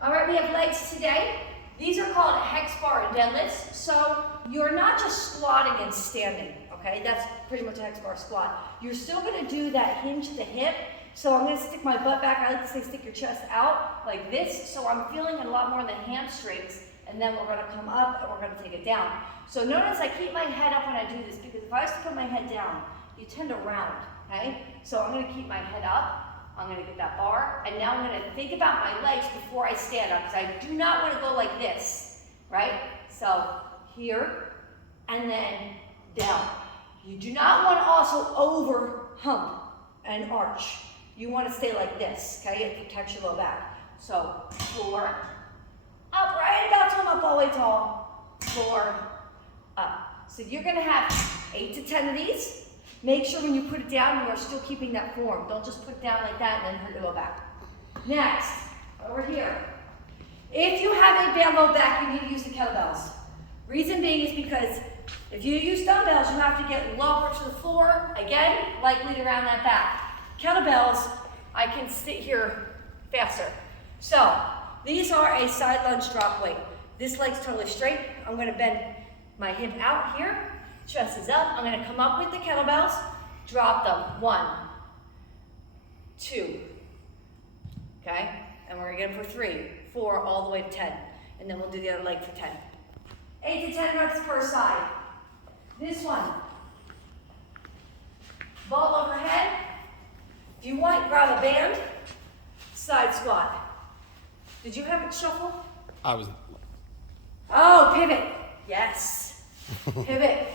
All right, we have legs today. These are called Hex Bar deadlifts. So you're not just squatting and standing, okay? That's pretty much a Hex Bar squat. You're still gonna do that hinge at the hip. So I'm gonna stick my butt back. I like to say stick your chest out like this. So I'm feeling it a lot more in the hamstrings. And then we're gonna come up and we're gonna take it down. So notice I keep my head up when I do this because if I was to put my head down, you tend to round, okay? So I'm gonna keep my head up. I'm gonna get that bar, and now I'm gonna think about my legs before I stand up, because I do not wanna go like this, right? So here, and then down. You do not wanna also over hump and arch. You wanna stay like this, okay? It protects your low back. So 4, up, right about till I'm up all the way tall. 4, up. So you're gonna have 8 to 10 of these. Make sure when you put it down, you are still keeping that form. Don't just put it down like that and then hurt your low back. Next, over here. If you have a bad low back, you need to use the kettlebells. Reason being is because if you use dumbbells, you have to get lower to the floor. Again, likely around that back. Kettlebells, I can sit here faster. So, these are a side lunge drop weight. This leg's totally straight. I'm gonna bend my hip out here. Chest is up. I'm gonna come up with the kettlebells, drop them. 1, 2, okay? And we're gonna get them for 3, 4, all the way to 10. And then we'll do the other leg for 10. 8 to 10 reps per side. This one, ball overhead. If you want, grab a band, side squat. Did you have it shuffle? I was. Oh, pivot. Yes. Pivot.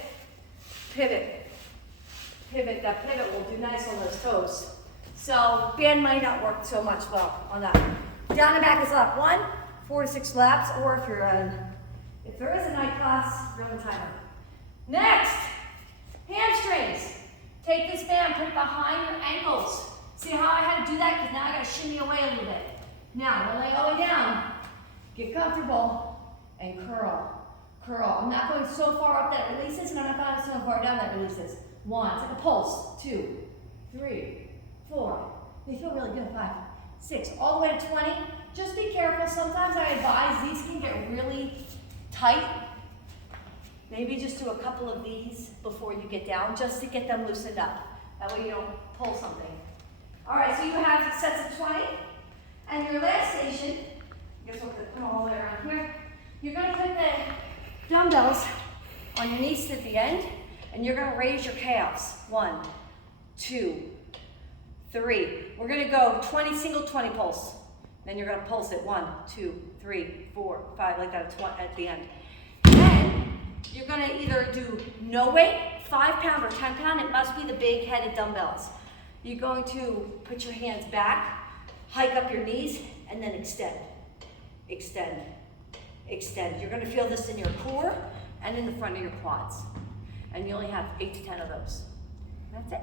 Pivot. Pivot. That pivot will do nice on those toes. So band might not work so much well on that. Down and back is up. 1, 4 to 6 laps, or if you're if there is a night class, run the timer. Next, hamstrings. Take this band, put it behind your ankles. See how I had to do that? Because now I got to shimmy away a little bit. Now, when I lay all the way down, get comfortable and curl. Curl. I'm not going so far up that it releases, and I'm not going so far down that it releases. 1, it's like a pulse. 2, 3, 4. They feel really good. 5, 6, all the way to 20. Just be careful. Sometimes I advise these can get really tight. Maybe just do a couple of these before you get down, just to get them loosened up. That way you don't pull something. All right, so you have sets of 20. And your last station, I guess we'll come all the way around here. You're going to put the dumbbells on your knees at the end, and you're going to raise your calves. 1, 2, 3. We're going to go 20 single 20 pulse. Then you're going to pulse it 1, 2, 3, 4, 5, like that at the end. Then you're going to either do no weight, 5 pound or 10 pound. It must be the big headed dumbbells. You're going to put your hands back, hike up your knees, and then extend, extend, extend. You're gonna feel this in your core and in the front of your quads. And you only have 8 to 10 of those. That's it.